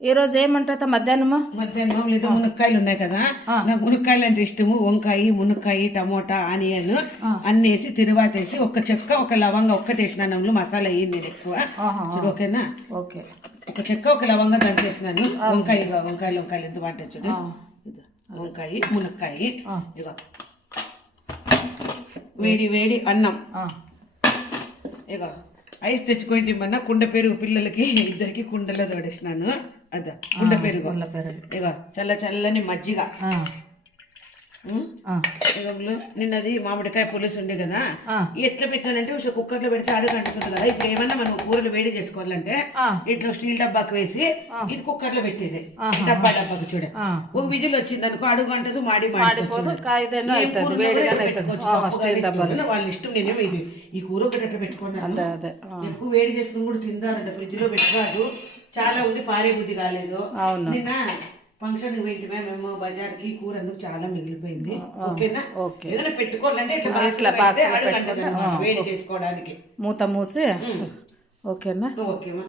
ఈరోజు ఏమంటారా మధ్యాహ్నము? మధ్యాహ్నం లేదా మునక్కాయలు ఉన్నాయి కదా, నాకు మునక్కాయలు అంటే ఇష్టము. వంకాయ, మునక్కాయ, టమోటా, ఆనియన్ అన్ని వేసి తిరువాత వేసి ఒక చెక్క ఒక లవంగా ఒక్కటి వేసినాను. మసాలా వేయండి నేను ఎక్కువ. ఓకేనా? ఓకే. ఒక చెక్క ఒక లవంగా దంచేసినాను. వంకాయలు ఎంత బాగుంటాయి చూడు. వంకాయ, మునక్కాయ, ఇగో వేడి వేడి అన్నం. ఇగో ఐస్ తెచ్చుకోండి మొన్న కుండ పెరుగు పిల్లలకి ఇద్దరికి కుండలో తోడేసినాను. అదా కుండ పెరుగు. ఇగో చల్లని మజ్జిగ. నిన్నది మామిడికాయ పులుసు ఉండే కదా, ఎట్లా పెట్టానంటే ఒక కుక్కర్లో పెడితే అడుగంటుతుంది కదా. ఇప్పుడు ఏమన్నా మనం కూరలు వేడి చేసుకోవాలంటే ఇట్లా స్టీల్ డబ్బాకి వేసి ఇది కుక్కర్లో పెట్టేది. డబ్బాకి చూడ ఒక విజిల్ వచ్చింది అనుకో, అడుగు అంటదు, మాడిపోదు. వాళ్ళ ఇష్టం. నేనేమో ఇది ఈ కూర ఒకటి అట్లా పెట్టుకున్నాను. ఎక్కువ వేడి చేసుకుని కూడా తిందారంట, ఫ్రిడ్జ్ లో పెట్టరాదు. చాలా ఉంది, పారే బుద్ధి కాలేదు. నిన్న ఫంక్షన్ వెంటనే మేము బజార్కి కూర అందుకు చాలా మిగిలిపోయింది. ఓకేనా? ఏదైనా పెట్టుకోవాలంటే వేడి చేసుకోవడానికి మూత మూసి. ఓకేనా? ఓకేమా.